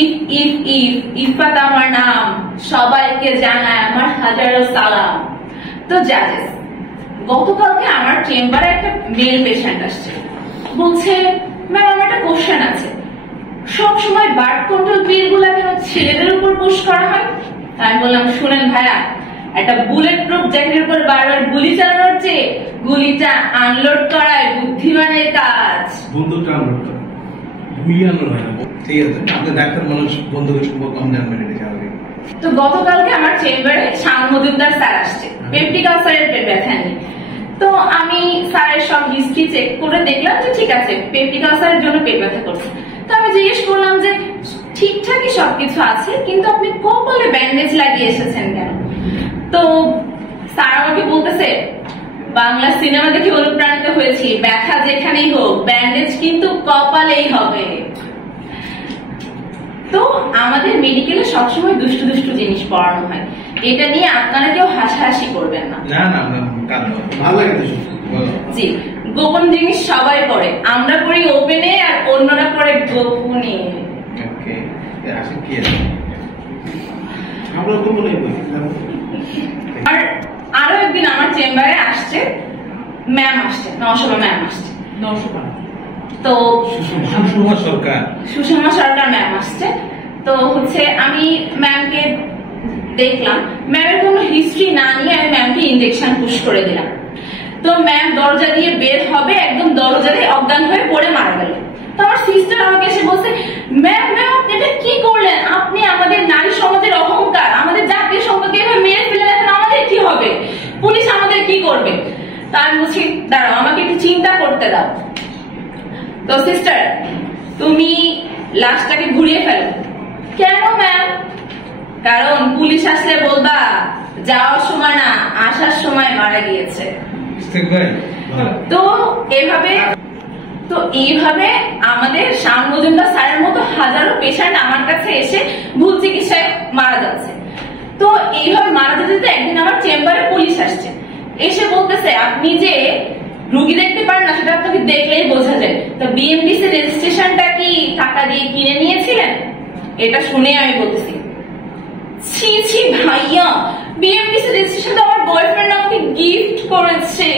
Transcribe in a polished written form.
If if if Ifat আমার নাম, সবাইকে জানায় আমার হাজারো সালাম। তো জাজেস, গতকালকে আমার চেম্বারে একটা মেল পেশেন্ট আসছে, বলছে ম্যাম আমার একটা কোশ্চেন আছে, সবসময় বার্থ কন্ট্রোল পিল গুলা কেন ছেলেদের উপর পুশ করা হয়? আমি বললাম শুনেন ভাইয়া, একটা বুলেট প্রুফ জ্যাকেটের উপর বারবার গুলি চালানোর চেয়ে গুলিটা আনলোড করায় বুদ্ধিমানের কাজ। বন্দুকটা আনলোড করা ঠিক আছে, আপনি ডাক্তার মানুষ বন্দুকের সম্পর্ক কম জানবেন এটা স্বাভাবিক। তো গতকালকে আমার চেম্বারে শাম মজুমদার স্যার আসছে পেপটিক আলসারের পেট ব্যথা নিয়ে। তো আমি স্যারের সব হিস্ট্রি চেক করে দেখলাম যে ঠিক আছে, পেপটিক আলসারের জন্য পেট ব্যথা করছে। তো আমি জিজ্ঞেস করলাম যে ঠিকঠাকই সবকিছু আছে, কিন্তু আপনি কপালে ব্যান্ডেজ লাগিয়ে এসেছেন কেন? তো স্যার আমাকে বলতেছে, বাংলা সিনেমা দেখে অনুপ্রাণিত হয়েছি, ব্যথা যেখানেই হোক ব্যান্ডেজ কিন্তু কপালেই হবে। তো আমাদের মেডিকেলে সবসময় দুষ্টু দুষ্টু জিনিস পড়ানো হয়, এটা নিয়ে আপনারা কেউ হাসাহাসি করবেন না। না না ভালো লাগে। জি, গোপন জিনিস সবাই পড়ে, আমরা পড়ি ওপেনে আর অন্যরা পড়ে গোপনে। আর আরো একদিন আমার চেম্বারে আসছে ম্যাম, আসছে নওশোভা ম্যাম আসছে, তো সুষমা সরকার ম্যাম আসছে। তো হচ্ছে আমি ম্যামকে দেখলাম, ম্যামের কোনো হিস্ট্রি না নিয়ে আমি ম্যামকে ইনজেকশন পুশ করে দিলাম। তো ম্যাম দরজা দিয়ে বের হবে, একদম দরজাতে অজ্ঞান হয়ে পড়ে মারা গেল। তো আমার সিস্টার আমাকে এসে বলছে, ম্যাম ম্যাম আপনি এটা কি করলেন? আপনি আমাদের নারী সমাজের অহংকার, আমাদের জাতীয় সম্পদকে এভাবে মেরে ফেলে এখন আমাদের কি হবে? পুলিশ আমাদের কি করবে? তার বলছি দাঁড়াও, আমাকে একটু চিন্তা করতে দাও। তো সিস্টার তুমি লাশটাকে ঘুরিয়ে ফেলো। কেন ম্যাম? কারণ পুলিশ আসলে বলবা যাওয়ার সময় না আসার সময় মারা গিয়েছে। তো এইভাবে আমাদের শাম মজুমদার স্যারের মতো হাজারো পেশেন্ট আমার কাছে এসে ভুল চিকিৎসায় মারা যাচ্ছে। তো এইভাবে মারা যেতে যেতে একদিন আমার চেম্বারে পুলিশ আসছে, এসে বলতেছে আপনি যে রুগী দেখতে পারেন না সেটা আপনাকে দেখলেই বোঝা যায়। তো বিএমডিসি রেজিস্ট্রেশনটা কি টাকা দিয়ে কিনে নিয়েছিলেন? এটা শুনে আমি বলতেছি, ছি ছি ভাইয়া, বিএমডিসি রেজিস্ট্রেশনটা আমার বয়ফ্রেন্ড আমাকে গিফট করেছে।